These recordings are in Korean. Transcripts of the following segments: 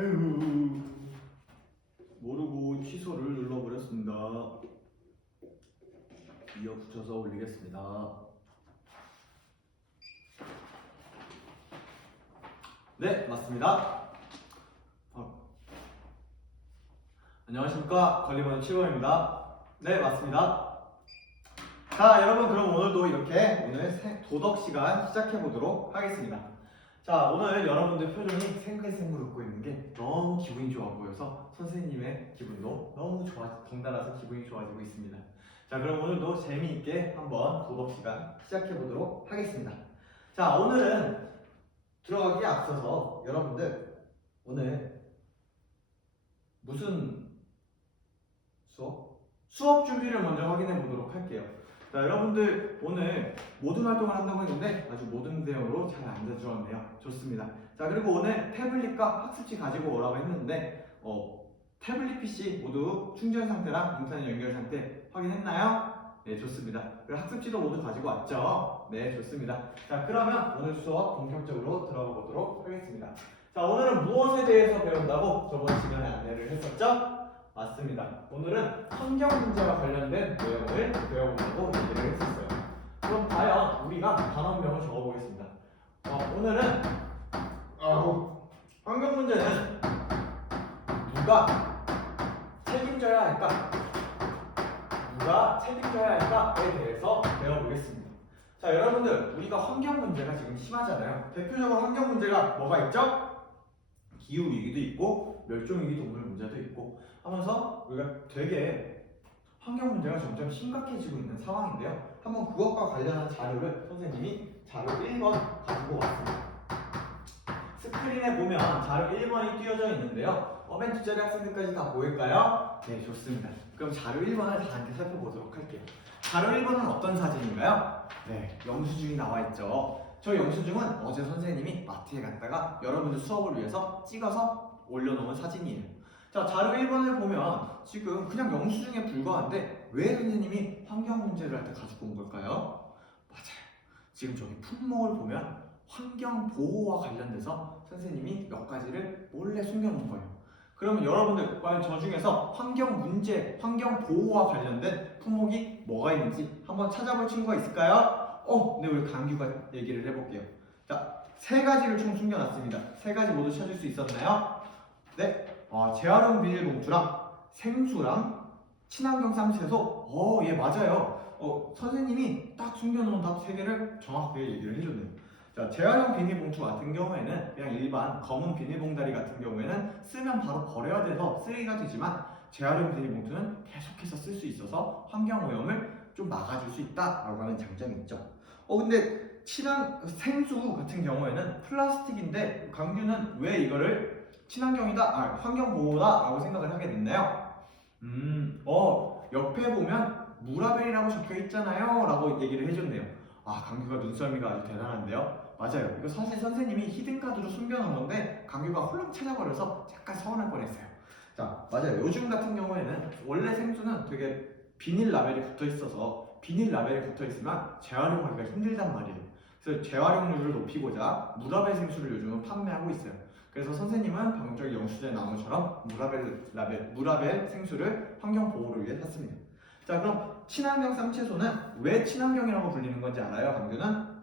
아유, 모르고 취소를 눌러버렸습니다. 이어 붙여서 올리겠습니다. 네, 맞습니다. 안녕하십니까, 관리번호 7번입니다. 네, 맞습니다. 자, 여러분, 그럼 오늘도 이렇게 오늘 도덕 시간 시작해 보도록 하겠습니다. 자, 오늘 여러분들 표정이 생글생글 웃고 있는 게 너무 기분이 좋아 보여서 선생님의 기분도 너무 덩달아서 기분이 좋아지고 있습니다. 자, 그럼 오늘도 재미있게 한번 도덕 시간 시작해 보도록 하겠습니다. 자, 오늘은 들어가기에 앞서서 여러분들 오늘 무슨 수업 준비를 먼저 확인해 보도록 할게요. 자, 여러분들 오늘 모든 활동을 한다고 했는데 아주 모든 내용으로 잘 앉아주었네요. 좋습니다. 자, 그리고 오늘 태블릿과 학습지 가지고 오라고 했는데 태블릿 PC 모두 충전 상태랑 인터넷 연결 상태 확인했나요? 네, 좋습니다. 그리고 학습지도 모두 가지고 왔죠? 네, 좋습니다. 자, 그러면 오늘 수업 본격적으로 들어가 보도록 하겠습니다. 자, 오늘은 무엇에 대해서 배운다고 저번 시간에 안내를 했었죠? 맞습니다. 오늘은 환경 문제와 관련된 내용을 배워본다고 얘기를 했었어요. 그럼 과연 우리가 단원명을 적어보겠습니다. 오늘은 환경 문제는 누가 책임져야 할까? 누가 책임져야 할까에 대해서 배워보겠습니다. 자, 여러분들 우리가 환경 문제가 지금 심하잖아요. 대표적으로 환경 문제가 뭐가 있죠? 기후위기도 있고 멸종위기 동물 문제도 있고 하면서 우리가 되게 환경 문제가 점점 심각해지고 있는 상황인데요. 한번 그것과 관련한 자료를 선생님이 자료 1번 가지고 왔습니다. 스크린에 보면 자료 1번이 띄어져 있는데요. 맨 뒷자리 학생들까지 다 보일까요? 네, 좋습니다. 그럼 자료 1번을 다 함께 살펴보도록 할게요. 자료 1번은 어떤 사진인가요? 네, 영수증이 나와 있죠. 저 영수증은 어제 선생님이 마트에 갔다가 여러분들 수업을 위해서 찍어서 올려놓은 사진이에요. 자, 자료 1번을 보면 지금 그냥 영수증에 불과한데 왜 선생님이 환경 문제를 할 때 가지고 온 걸까요? 맞아요. 지금 저기 품목을 보면 환경 보호와 관련돼서 선생님이 몇 가지를 몰래 숨겨놓은 거예요. 그러면 여러분들 과연 저 중에서 환경 문제, 환경 보호와 관련된 품목이 뭐가 있는지 한번 찾아볼 친구가 있을까요? 네, 우리 강규가 얘기를 해볼게요. 자, 세 가지를 총 숨겨놨습니다. 세 가지 모두 찾을 수 있었나요? 네, 재활용 비닐봉투랑 생수랑 친환경 쌈채소. 예, 맞아요. 선생님이 딱 숨겨놓은 답 세 개를 정확하게 얘기를 해줬네요. 자, 재활용 비닐봉투 같은 경우에는 그냥 일반 검은 비닐봉다리 같은 경우에는 쓰면 바로 버려야 돼서 쓰레기가 되지만 재활용 비닐봉투는 계속해서 쓸 수 있어서 환경오염을 좀 막아줄 수 있다라고 하는 장점이 있죠. 근데 생수 같은 경우에는 플라스틱인데 강규는 왜 이거를 친환경이다, 환경보호다라고 생각을 하게 됐나요? 옆에 보면 무라벨이라고 적혀 있잖아요 라고 얘기를 해줬네요. 강규가 눈썰미가 아주 대단한데요. 맞아요. 이거 사실 선생님이 히든카드로 숨겨놓은 건데 강규가 홀랑 찾아버려서 약간 서운할 뻔했어요. 자, 맞아요. 요즘 같은 경우에는 원래 생수는 되게 비닐 라벨이 붙어 있어서 비닐 라벨이 붙어 있으면 재활용하기가 힘들단 말이에요. 그래서 재활용률을 높이고자 무라벨 생수를 요즘은 판매하고 있어요. 그래서 선생님은 방금 저기 영수증에 나온 것처럼 무라벨 생수를 환경 보호를 위해 샀습니다. 자, 그럼 친환경 쌈채소는 왜 친환경이라고 불리는 건지 알아요, 강규는?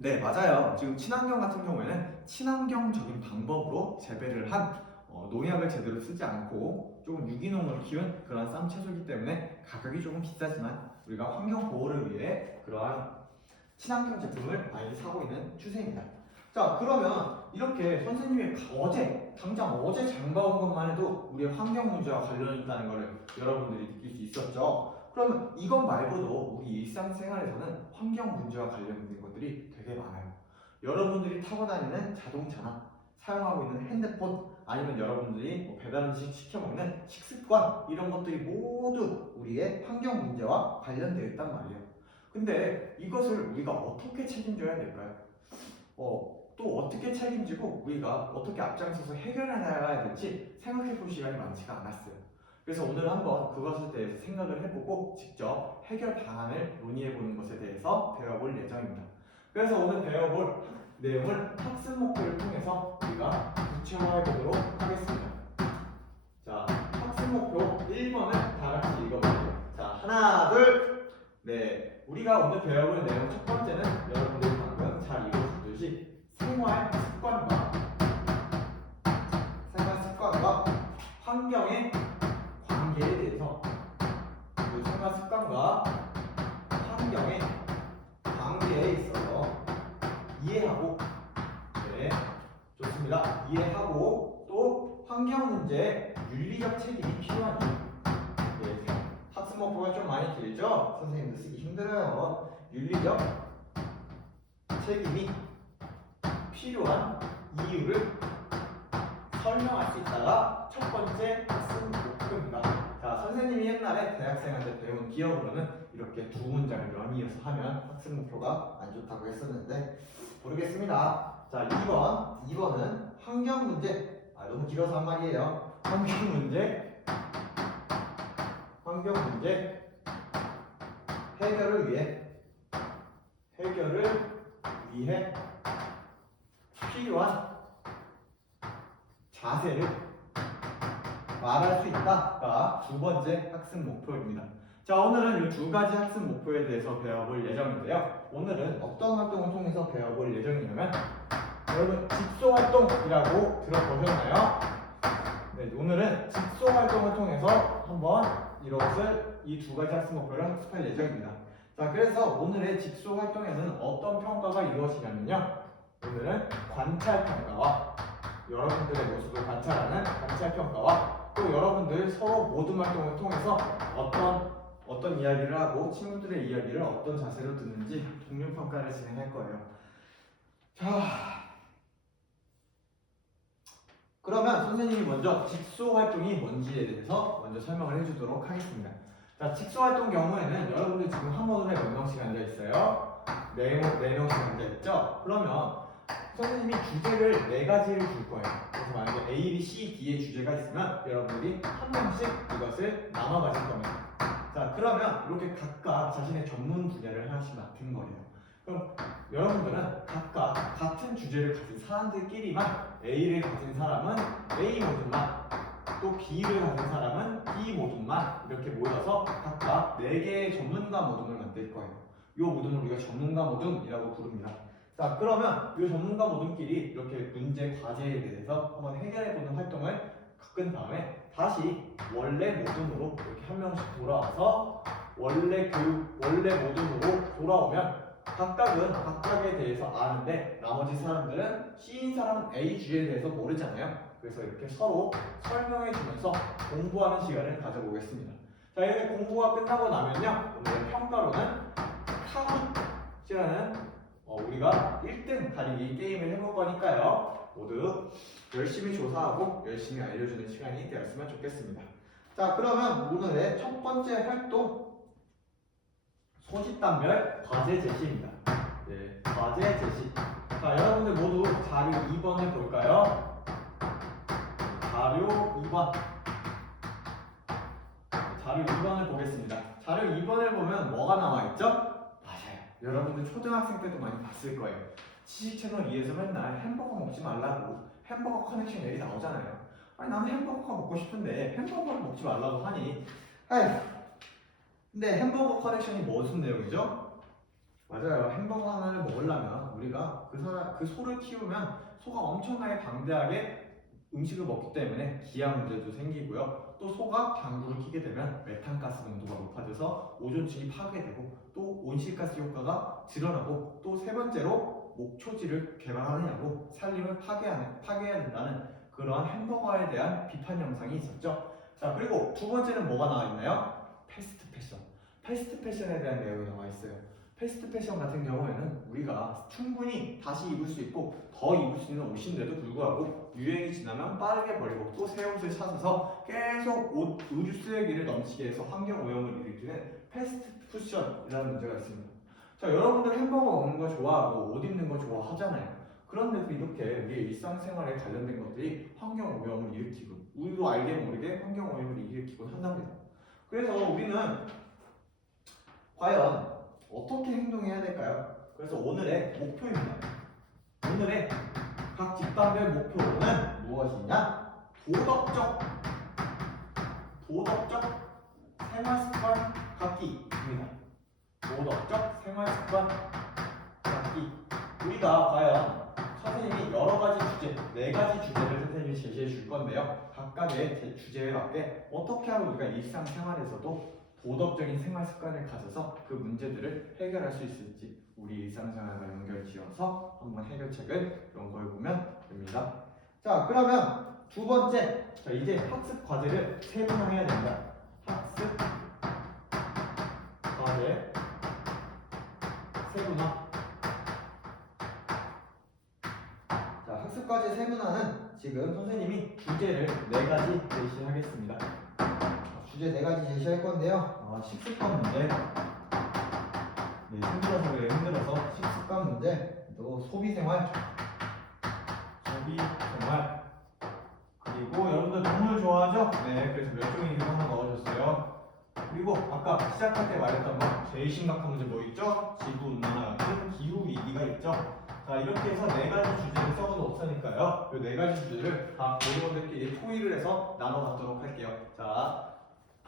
네, 맞아요. 지금 친환경 같은 경우에는 친환경적인 방법으로 재배를 한 농약을 제대로 쓰지 않고 조금 유기농으로 키운 그런 쌈채소이기 때문에 가격이 조금 비싸지만 우리가 환경 보호를 위해 그러한 친환경 제품을 많이 사고 있는 추세입니다. 자, 그러면 이렇게 선생님이 당장 어제 장봐온 것만 해도 우리의 환경 문제와 관련이 있다는 것을 여러분들이 느낄 수 있었죠. 그러면 이것 말고도 우리 일상생활에서는 환경 문제와 관련된 것들이 되게 많아요. 여러분들이 타고 다니는 자동차나 사용하고 있는 핸드폰, 아니면 여러분들이 배달 음식 시켜 먹는 식습관, 이런 것들이 모두 우리의 환경 문제와 관련되어 있단 말이에요. 근데 이것을 우리가 어떻게 책임져야 될까요? 또 어떻게 책임지고 우리가 어떻게 앞장서서 해결해 나가야 될지 생각해 볼 시간이 많지가 않았어요. 그래서 오늘 한번 그것에 대해서 생각을 해보고 직접 해결 방안을 논의해 보는 것에 대해서 배워볼 예정입니다. 그래서 오늘 배워볼 내용을 학습 목표를 통해서 우리가 구체화해 보도록 하겠습니다. 자, 학습 목표 1번을 다 같이 읽어볼게요. 자, 하나, 둘, 네. 우리가 오늘 배워볼 내용 첫 번째는 여러분들이 방금 잘 읽어주듯이 생활 습관과 환경의 관계에 대해서 그 생활 습관과 환경의 관계에 있어서 이해하고 네, 좋습니다. 이해하고 또 환경 문제에 윤리적 책임이 필요한 이유. 네, 학습 목표가 좀 많이 길죠? 선생님들 쓰기 힘들어요. 윤리적 책임이 필요한 이유를 설명할 수 있다가 첫 번째 학습 목표입니다. 자, 선생님이 옛날에 대학생한테 배운 기억으로는 이렇게 두 문장을 연이어서 하면 학습 목표가 안 좋다고 했었는데 모르겠습니다. 자, 2번은 환경 문제. 너무 길어서 한 말이에요. 환경 문제 해결을 위해 필요한 자세를 말할 수 있다가 두 번째 학습 목표입니다. 자, 오늘은 이 두 가지 학습 목표에 대해서 배워볼 예정인데요. 오늘은 어떤 활동을 통해서 배워볼 예정이냐면 여러분 집소 활동이라고 들어보셨나요? 네, 오늘은 집소 활동을 통해서 한번 이 두 가지 학습 목표를 학습할 예정입니다. 자, 그래서 오늘의 집소 활동에는 어떤 평가가 이루어지냐면요. 오늘은 관찰 평가와 여러분들의 모습을 관찰하는 관찰 평가와 또 여러분들 서로 모든 활동을 통해서 어떤 이야기를 하고 친구들의 이야기를 어떤 자세로 듣는지 동료 평가를 진행할 거예요. 자, 그러면 선생님이 먼저 직소 활동이 뭔지에 대해서 먼저 설명을 해주도록 하겠습니다. 자, 직소 활동 경우에는 여러분들 지금 한 모둠에 몇 명씩 앉아 있어요? 네 명씩 앉아 있죠? 그러면 선생님이 주제를 네 가지를 줄 거예요. 그래서 만약에 A, B, C, D의 주제가 있으면 여러분들이 한 명씩 이것을 나눠 가질 겁니다. 자, 그러면 이렇게 각각 자신의 전문 분야를 하나씩 맡은 거예요. 그럼 여러분들은 각각 같은 주제를 가진 사람들끼리만 A를 가진 사람은 A 모듈만 또 B를 가진 사람은 B 모듈만 이렇게 모여서 각각 4개의 전문가 모듈을 만들 거예요. 이 모듈을 우리가 전문가 모듈이라고 부릅니다. 자, 그러면 이 전문가 모듈끼리 이렇게 문제, 과제에 대해서 한번 해결해보는 활동을 끝은 다음에 다시 원래 모듈으로 이렇게 한 명씩 돌아와서 원래 모듈으로 돌아오면 각각은 각각에 대해서 아는데 나머지 사람들은 C인 사람은 A 주제에 대해서 모르잖아요. 그래서 이렇게 서로 설명해주면서 공부하는 시간을 가져보겠습니다. 자, 이렇게 공부가 끝나고 나면요, 오늘의 평가로는 카운트라는 우리가 1등 가리기 게임을 해볼 거니까요. 모두 열심히 조사하고 열심히 알려주는 시간이 되었으면 좋겠습니다. 자, 그러면 오늘의 첫 번째 활동 소집단별 과제 제시입니다. 네, 과제 제시. 자, 여러분들 모두 자료 2번을 볼까요? 자료 2번. 자료 2번을 보겠습니다. 자료 2번을 보면 뭐가 나와 있죠? 맞아요. 여러분들 초등학생 때도 많이 봤을 거예요. 지식 채널 2에서 맨날 햄버거 먹지 말라고 햄버거 커넥션 얘기 나오잖아요. 아니, 나는 햄버거가 먹고 싶은데 햄버거를 먹지 말라고 하니. 아휴. 근데 햄버거 커넥션이 무슨 내용이죠? 맞아요. 햄버거 하나를 먹으려면 우리가 그 소를 키우면 소가 엄청나게 방대하게 음식을 먹기 때문에 기아 문제도 생기고요. 또 소가 방구를 키게 되면 메탄가스 농도가 높아져서 오존층이 파괴되고 또 온실가스 효과가 드러나고 또 세 번째로 목초지를 개발하느냐고 산림을 파괴해야 된다는 그러한 햄버거에 대한 비판 영상이 있었죠. 자, 그리고 두 번째는 뭐가 나와 있나요? 패스트 패션. 패스트 패션에 대한 내용이 나와 있어요. 패스트 패션 같은 경우에는 우리가 충분히 다시 입을 수 있고 더 입을 수 있는 옷인데도 불구하고 유행이 지나면 빠르게 버리고 또 새 옷을 찾아서 계속 옷 의류 쓰레기를 넘치게 해서 환경 오염을 일으키는 패스트 패션이라는 문제가 있습니다. 자, 여러분들 햄버거 먹는 거 좋아하고 옷 입는 거 좋아하잖아요. 그런데도 이렇게 우리의 일상생활에 관련된 것들이 환경 오염을 일으키고 우리도 알게 모르게 환경 오염을 일으키곤 한답니다. 그래서 우리는 과연 어떻게 행동해야 될까요? 그래서 오늘의 목표입니다. 오늘의 각 집단별 목표는 무엇이냐? 도덕적 생활습관 갖기입니다. 도덕적 생활습관 갖기. 우리가 과연 선생님이 여러 가지 주제, 4가지 주제를 선생님이 제시해 줄 건데요. 각각의 주제에 맞게 어떻게 하면 우리가 일상생활에서도 도덕적인 생활습관을 가져서 그 문제들을 해결할 수 있을지 우리 일상생활과 연결지어서 한번 해결책을 연구해 보면 됩니다. 자, 그러면 두 번째, 자, 이제 학습 과제를 세분화해야 됩니다. 학습 과제 세분화. 자, 학습과제 세분화는 지금 선생님이 주제를 4가지 제시하겠습니다. 주제 4가지 제시할 건데요. 식습관 문제, 네, 힘들어서 그래요. 힘들어서 식습관 문제, 또 소비생활, 그리고 여러분들 동물 좋아하죠? 네, 그래서 멸종위기 하나 넣어줬어요. 그리고 아까 시작할 때 말했던 거 제일 심각한 문제 뭐 있죠? 지구온난화 같은 기후위기가 있죠? 자, 이렇게 해서 4가지 주제를 써도 없으니까요. 이 4가지 주제를 다 여러분들끼리 토의를 해서 나눠봤도록 할게요. 자,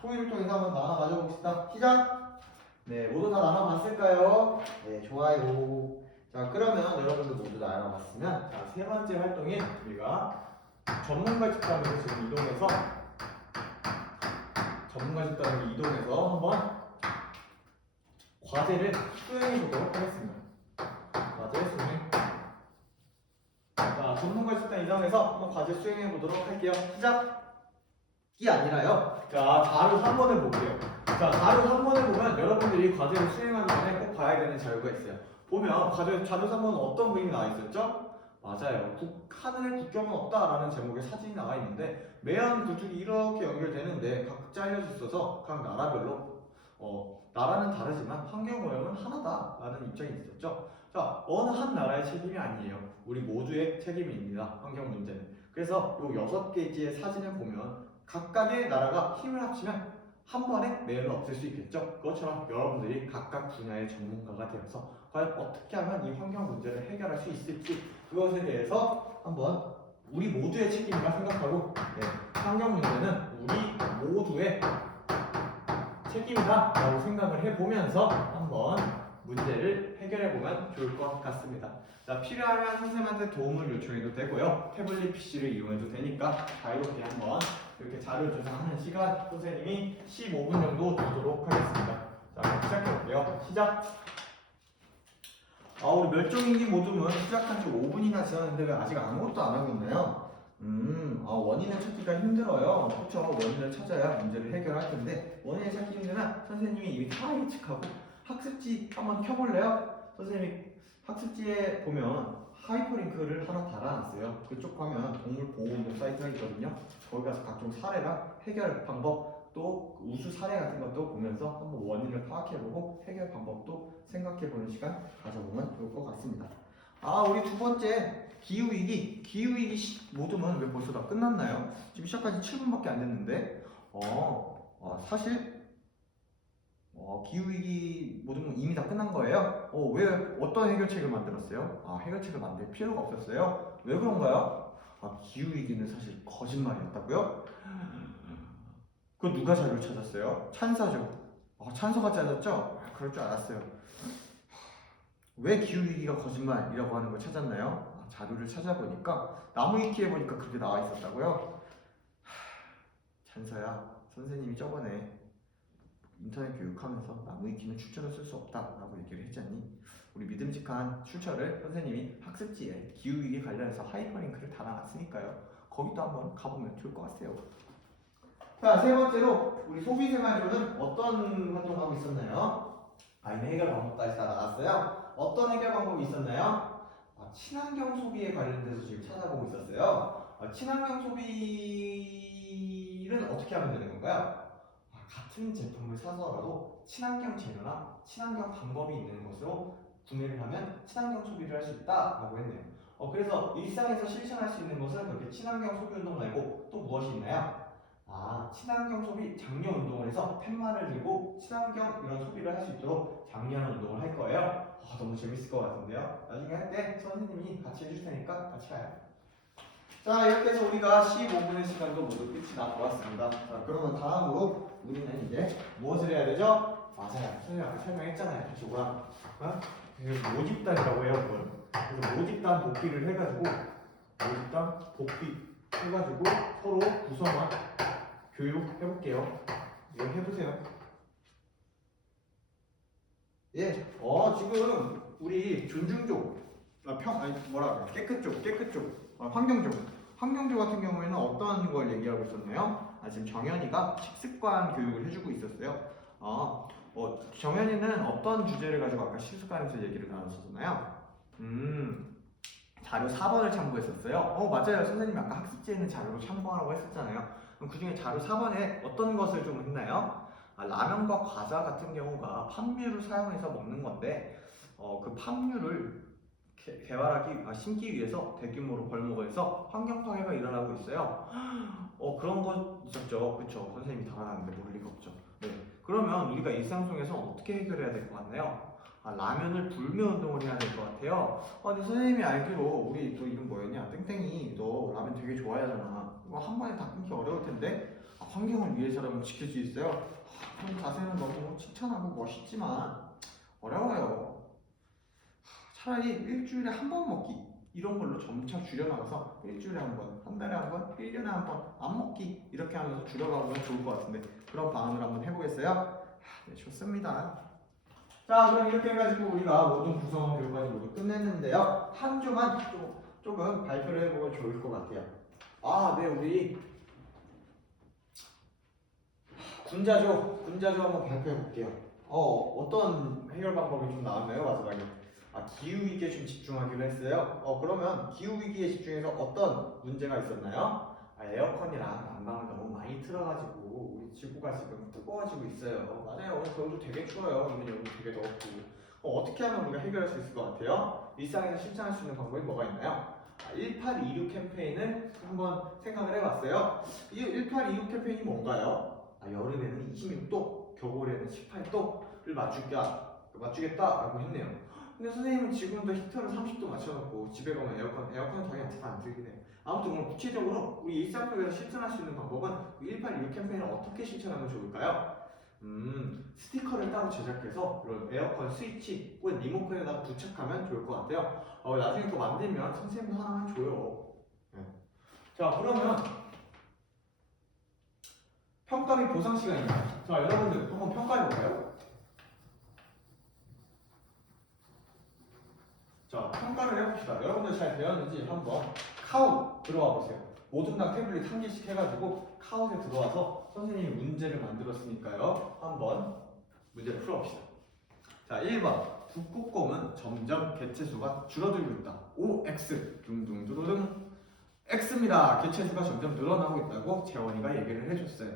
토의를 통해서 한번 나눠 가져봅시다. 시작! 네, 모두 다 나눠봤을까요? 네, 좋아요. 자, 그러면 여러분들 모두 다 나눠봤으면, 자, 세 번째 활동인 우리가 전문가 집단으로 지금 이동해서 한번 과제를 수행해 보도록 하겠습니다. 과제 수행. 자, 전문가 집단 이동해서 한번 과제 수행해 보도록 할게요. 시작이 아니라요. 자, 자료 3번을 볼게요. 자, 자료 3번을 보면 여러분들이 과제를 수행하기 전에 꼭 봐야 되는 자료가 있어요. 보면 자료 3번은 어떤 그림이 나와 있었죠? 맞아요. 하늘에 국경은 없다라는 제목의 사진이 나와 있는데 매연 두 줄이 이렇게 연결되는데 각 잘려져 있어서 각 나라별로 나라는 다르지만 환경 오염은 하나다라는 입장이 있었죠. 자, 어느 한 나라의 책임이 아니에요. 우리 모두의 책임입니다. 환경 문제는. 그래서 이 6개의 사진을 보면 각각의 나라가 힘을 합치면 한 번에 매연을 없앨 수 있겠죠. 그것처럼 여러분들이 각각 분야의 전문가가 되어서 과연 어떻게 하면 이 환경 문제를 해결할 수 있을지 그것에 대해서 한번 우리 모두의 책임이라 생각하고, 네, 환경 문제는 우리 모두의 책임이다 라고 생각을 해보면서 한번 문제를 해결해보면 좋을 것 같습니다. 자, 필요하면 선생님한테 도움을 요청해도 되고요. 태블릿 PC를 이용해도 되니까 자유롭게 한번 이렇게 자료 조사하는 시간 선생님이 15분 정도 두도록 하겠습니다. 자, 시작해볼게요. 시작! 우리 멸종위기 모둠은 시작한 지 5분이나 지났는데 왜 아직 아무것도 안 하고 있나요? 원인을 찾기가 힘들어요. 그렇죠. 원인을 찾아야 문제를 해결할 텐데 원인을 찾기 힘들면 선생님이 이미 다 예측하고 학습지 한번 켜볼래요? 선생님이 학습지에 보면 하이퍼링크를 하나 달아놨어요. 그쪽 가면 동물보호운동 사이트가 있거든요. 거기 가서 각종 사례랑 해결 방법 또 우수 사례 같은 것도 보면서 한번 원인을 파악해보고 해결 방법도 생각해보는 시간 가져보면 좋을 것 같습니다. 우리 두 번째 기후위기 모둠은 왜 벌써 다 끝났나요? 지금 시작한 지 7분밖에 안 됐는데 사실 기후위기 모둠은 이미 다 끝난 거예요? 왜 어떤 해결책을 만들었어요? 해결책을 만들 필요가 없었어요? 왜 그런가요? 기후위기는 사실 거짓말이었다고요? 그거 누가 자료를 찾았어요? 찬사죠. 찬서가 찾았죠? 그럴 줄 알았어요. 왜 기후위기가 거짓말이라고 하는 걸 찾았나요? 자료를 찾아보니까 나무위키 해보니까 그렇게 나와 있었다고요? 찬서야, 선생님이 저번에 인터넷 교육하면서 나무위키는 출처를 쓸 수 없다라고 얘기를 했잖니? 우리 믿음직한 출처를 선생님이 학습지에 기후위기 관련해서 하이퍼링크를 달아놨으니까요. 거기도 한번 가보면 좋을 것 같아요. 자, 세 번째로 우리 소비생활조는 어떤 활동하고 있었나요? 이미 해결 방법까지 다 나왔어요. 어떤 해결 방법이 있었나요? 친환경 소비에 관련돼서 지금 찾아보고 있었어요. 친환경 소비를 어떻게 하면 되는 건가요? 같은 제품을 사서라도 친환경 재료나 친환경 방법이 있는 것으로 구매를 하면 친환경 소비를 할 수 있다라고 했네요. 그래서 일상에서 실천할 수 있는 것은 그렇게 친환경 소비 운동 말고 또 무엇이 있나요? 친환경 소비 장려 운동을 해서 팻말을 들고 친환경 이런 소비를 할 수 있도록 장려하는 운동을 할 거예요. 너무 재밌을 것 같은데요. 나중에 할 때 선생님이 같이 해줄 테니까 같이 가요. 자, 이렇게 해서 우리가 15분의 시간도 모두 끝이 나 보았습니다. 자, 그러면 다음으로 우리는 이제 무엇을 해야 되죠? 맞아요. 선생님 아까 설명했잖아요. 다시 오라. 그래서 모집단이라고 해요, 그걸. 그래서 모집단 복귀를 해가지고 모집단 복귀 해가지고 서로 구성원 교육 해볼게요. 이거 해보세요. 예, 지금 우리 존중조, 아니 뭐라 그래? 깨끗조, 환경조 같은 경우에는 어떤 걸 얘기하고 있었나요? 지금 정현이가 식습관 교육을 해주고 있었어요. 정현이는 어떤 주제를 가지고 아까 식습관에서 얘기를 나눴었나요? 자료 4번을 참고했었어요. 맞아요. 선생님이 아까 학습지에 있는 자료로 참고하라고 했었잖아요. 그럼 그 중에 자료 4번에 어떤 것을 좀 했나요? 라면과 과자 같은 경우가 팜유를 사용해서 먹는 건데 그 팜유를 심기 위해서 대규모로 벌목을 해서 환경 파괴가 일어나고 있어요. 그런 거 있었죠. 그쵸? 선생님이 다 알았는데 모를 리가 없죠. 네. 그러면 우리가 일상 속에서 어떻게 해결해야 될 것 같나요? 라면을 불매 운동을 해야 될 것 같아요. 근데 선생님이 알기로 우리 또 이름 뭐였냐? 땡땡이 너 라면 되게 좋아하잖아. 이거 한 번에 다 끊기 어려울 텐데 환경을 위해서라면 지킬 수 있어요? 그런 자세는 너무 칭찬하고 멋있지만 어려워요. 차라리 일주일에 한 번 먹기 이런 걸로 점차 줄여나가서 일주일에 한 번, 한 달에 한 번, 1년에 한 번 안 먹기 이렇게 하면서 줄여가면 좋을 것 같은데 그런 방안을 한번 해보겠어요? 네, 좋습니다. 자, 그럼 이렇게 해가지고 우리가 모든 구성원 교육까지 모두 끝냈는데요. 한 주만 조금 발표를 해보면 좋을 것 같아요. 네, 우리 군자조 한번 발표해 볼게요. 어떤 해결 방법이 좀 나왔나요, 마지막에? 기후위기에 좀 집중하기로 했어요. 그러면 기후위기에 집중해서 어떤 문제가 있었나요? 에어컨이랑 난방을 너무 많이 틀어가지고 우리 지구가 지금 뜨거워지고 있어요. 맞아요. 오늘 겨울도 되게 추워요. 이번 여름 되게 덥고. 어떻게 하면 우리가 해결할 수 있을 것 같아요? 일상에서 실천할 수 있는 방법이 뭐가 있나요? 1826 캠페인을 한번 생각을 해봤어요. 이 1826 캠페인이 뭔가요? 여름에는 26도, 겨울에는 18도를 맞추겠다라고 했네요. 근데 선생님은 지금도 히터를 30도 맞춰놓고 집에 가면 에어컨 자기한테 안 틀긴 해요. 아무튼 오늘 구체적으로 우리 일상 속에서 실천할 수 있는 방법은 그 1826 캠페인을 어떻게 실천하면 좋을까요? 스티커를 따로 제작해서 이런 에어컨 스위치 혹은 리모컨에다가 부착하면 좋을 것 같아요. 나중에 그거 만들면 선생님도 하나만 줘요. 네. 자, 그러면 평가 및 보상 시간입니다. 자, 여러분들 한번 평가해볼까요? 자, 평가를 해봅시다. 여러분들 잘 배웠는지 한번 카웃 들어와 보세요. 모든당 태블릿 한 개씩 해가지고 카웃에 들어와서 선생님이 문제를 만들었으니까요. 한번 문제를 풀어봅시다. 자, 1번. 북극곰은 점점 개체수가 줄어들고 있다. OX 둥둥두루둥 X입니다. 개체수가 점점 늘어나고 있다고 재원이가 얘기를 해줬어요.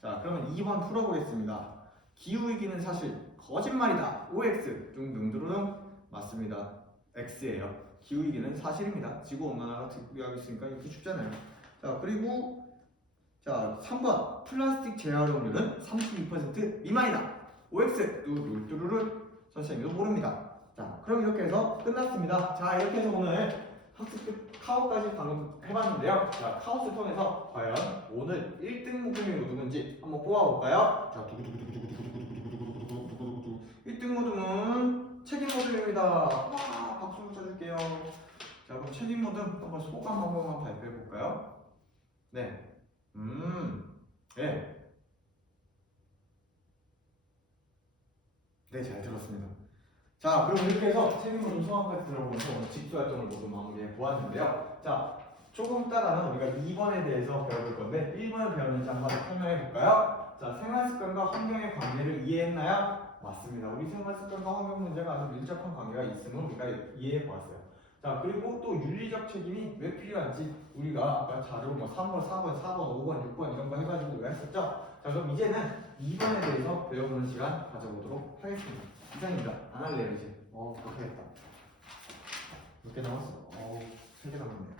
자, 그러면 2번 풀어보겠습니다. 기후위기는 사실 거짓말이다. OX 둥둥두루둥 맞습니다. X예요. 기후위기는 사실입니다. 지구온난화가 등비하고 있으니까 이렇게 춥잖아요. 자, 그리고 자 3번 플라스틱 재활용률은 32% 미만이다. OX 뚜루뚜루루 선생님도 모릅니다. 자, 그럼 이렇게 해서 끝났습니다. 자, 이렇게 해서 오늘 학습 카우까지 방금 해봤는데요. 자, 카우스 통해서 과연 오늘 1등 모둠이 누군지 한번 뽑아볼까요? 자, 두구두구두구두구두구두구두구두구두구두구 1등 모둠은 책임 모둠입니다. 와, 박수 쳐줄게요. 자, 그럼 책임 모둠 한번 소감 한 번만 발표해볼까요? 네. 네. 네, 잘 들었습니다. 자, 그럼 이렇게 해서 책임 모둠 소감까지 들어보면서 오늘 직수활동을 모두 마무리해 보았는데요. 자, 조금 있다가는 우리가 2번에 대해서 배워볼 건데 1번을 배웠는지 한번 설명해 볼까요? 자, 생활습관과 환경의 관계를 이해했나요? 맞습니다. 우리 생활습관과 환경 문제가 아주 밀접한 관계가 있음을 우리가 이해해 보았어요. 자, 그리고 또 윤리적 책임이 왜 필요한지 우리가 아까 자료 3번, 4번, 5번, 6번 이런 거 해가지고 우리가 했었죠? 자, 그럼 이제는 2번에 대해서 배워보는 시간 가져보도록 하겠습니다. 이상입니다. 안 할래요, 이제. 못하겠다. 몇 개 남았어? 3개 남았네.